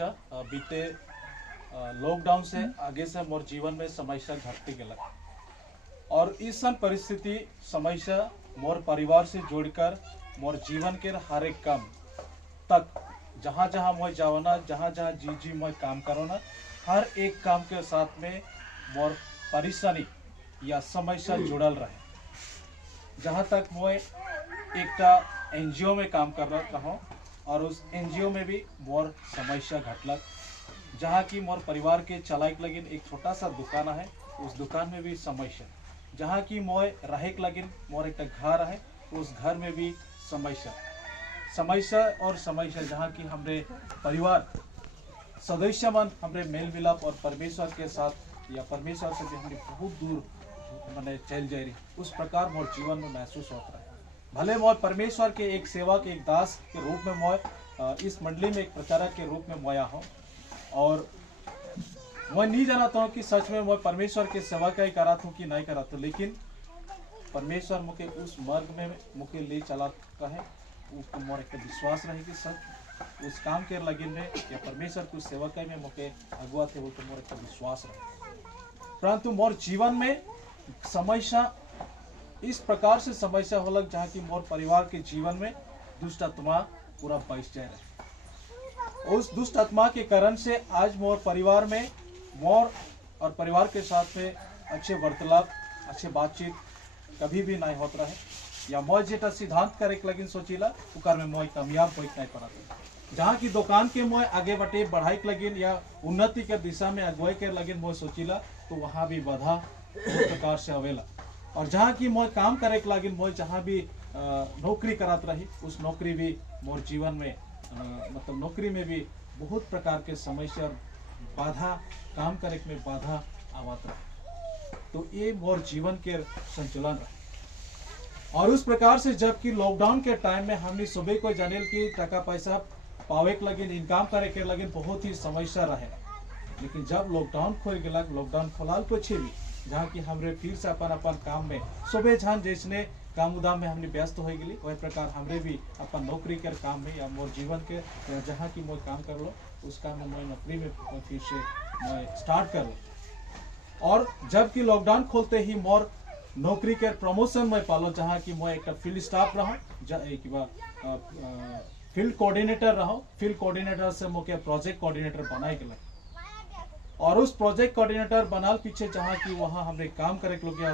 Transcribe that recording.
बीते लॉकडाउन से आगे से मोर जीवन में समस्या घटते गला और इस परिस्थिति समस्या मोर परिवार से जोड़कर मोर जीवन के हर एक काम तक जहाँ जहाँ मैं जावना जहाँ जहाँ जी मैं काम करोना हर एक काम के साथ में मोर परेशानी या समस्या जुड़ल रहे। जहाँ तक मैं एक एनजीओ में काम कर रहा हूँ और उस एनजीओ में भी मोर समस्या घटलक, जहाँ की मोर परिवार के चलाए लगिन एक छोटा सा दुकान है, उस दुकान में भी समस्या, जहाँ की मोय रहे लगिन मोर एक घर है, उस घर में भी समस्या और समस्या, जहाँ की हमरे परिवार सदस्य मन हमरे मेल मिलाप और परमेश्वर के साथ या परमेश्वर से भी हमने बहुत दूर मैंने चल जा रही, उस प्रकार मोर जीवन में महसूस होता है। भले मैं परमेश्वर के एक सेवक एक दास के रूप में मैं इस मंडली में एक प्रचारक के रूप में मैं हूँ और मैं नहीं जानता हूँ कि सच में मैं परमेश्वर के सेवा का ही कराता हूँ कि नहीं कराता हूँ, लेकिन परमेश्वर मुझे उस मार्ग में मुझे ले चलाता है। उसको मोर एक विश्वास रहे कि सच उस काम के लगिन में या परमेश्वर कुछ सेवा का में मुझे अगुआ थे, वो तो मोर एक विश्वास रहे। परंतु मोर जीवन में समस्या इस प्रकार से समस्या हो लग, जहाँ की मोर परिवार के जीवन में दुष्ट आत्मा पूरा बस जाए रहे। उस दुष्ट आत्मा के कारण से आज मोर परिवार में मोर और परिवार के साथ में अच्छे वार्तालाप अच्छे बातचीत कभी भी नहीं होता रहे, या मैं जेटा सिद्धांत करे लगिन सोचिला उकार में मैं कामयाब हो नहीं पड़ा। जहाँ की दुकान के मैं आगे बढ़े बढ़ाई लगिन या उन्नति के दिशा में अगुवाई के लगिन मैं सोचिला तो वहाँ भी बाधा प्रकार से आवेला। और जहाँ की मैं काम करे लगिन मैं जहाँ भी नौकरी करात रही, उस नौकरी भी मोर जीवन में मतलब नौकरी में भी बहुत प्रकार के समस्या बाधा काम करे में बाधा आवत रहे, तो ये मोर जीवन के संतुलन रहे। और उस प्रकार से जबकि लॉकडाउन के टाइम में हमने सुबह को जानेल की टका पैसा पावे के लगिन इनकम करे के लगिन बहुत ही समस्या रहे, लेकिन जब लॉकडाउन खोल गया लॉकडाउन खोलाल कुछ भी, जहाँ की हमरे फिर से अपन काम में सुबह झान जैसने काम उदाम में हमने व्यस्त हो गई, वही प्रकार हमरे भी अपन नौकरी के काम में या मोर जीवन के जहाँ की मैं काम कर लो उस काम में मैं नौकरी में फिर से मैं स्टार्ट कर लो। और जबकि लॉकडाउन खोलते ही मोर नौकरी के प्रमोशन में पालो, जहाँ की मैं एक फील्ड स्टाफ रहा फील्ड कोऑर्डिनेटर रहा, फील्ड कोऑर्डिनेटर से मुझे प्रोजेक्ट कोऑर्डिनेटर बनाए गए और उस प्रोजेक्ट कोऑर्डिनेटर बनाल पीछे जहाँ की वहाँ हमने काम करे लोग